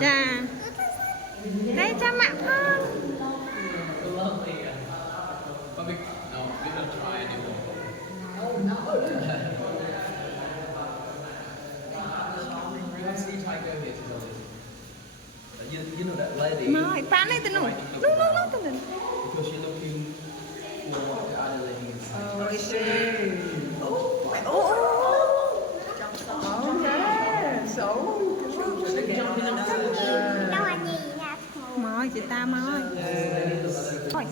Chà. Đây cha mẹ con. You know that lady? Mời, bán đây tên nụ. Lúc tên nụ. Because you're looking for what the other lady is. Oh, I see. Oh, yes. Mời chị ta mời. Ôi.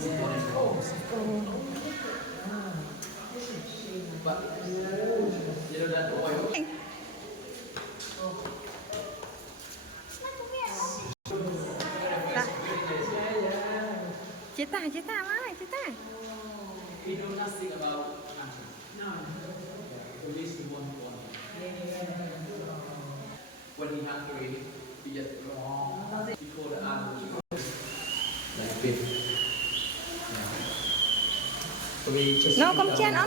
But you know that oil. Chị ta mời, chị ta. We know nothing about hunting. No. The reason one. When he hungry, he just wrong. He called the animal like beef. So we just No, không chen, no.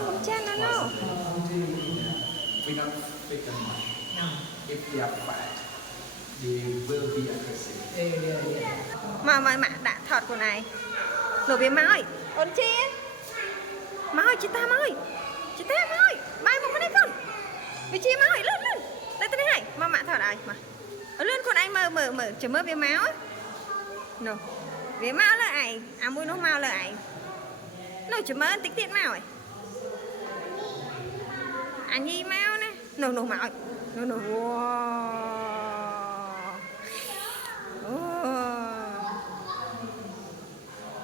we don't feed them much. No. If they are fat, they will be aggressive. Mà đã thọt của này. Nổ về mời. Ôn chi. Mời, chị ta mời. Bay một cái này con. Vì chi mời, lên. Đây tên này. Mà thọt ai mà. Lên con anh mở chờ mơ về máu á. Nổ. Về máu là ai. À mùi nó máu là ai. Nổ chờ mơ tính tiện máu ấy. Anh nhi máu nè. Nổ máu. Nổ.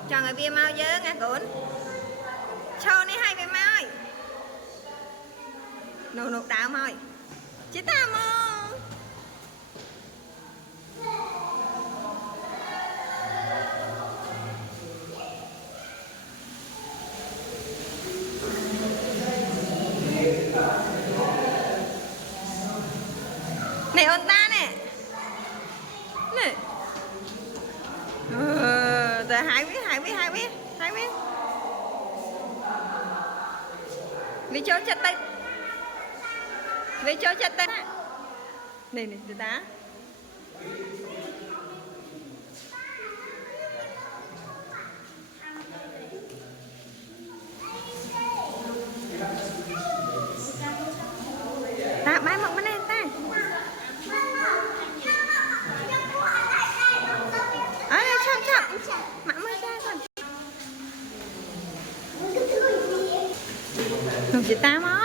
Cho người bia mau dơ nghe cuốn. Cho này hai bia mau ơi. Nụ đảo mời. Chị ta mơ. Này ôn ta nè. Nè. Rồi hai biết. Vì cho chặt tay. Này từ đá. Ta bay một bên này ta. Chậm. Mẹ mới ra con. Chị ta mới.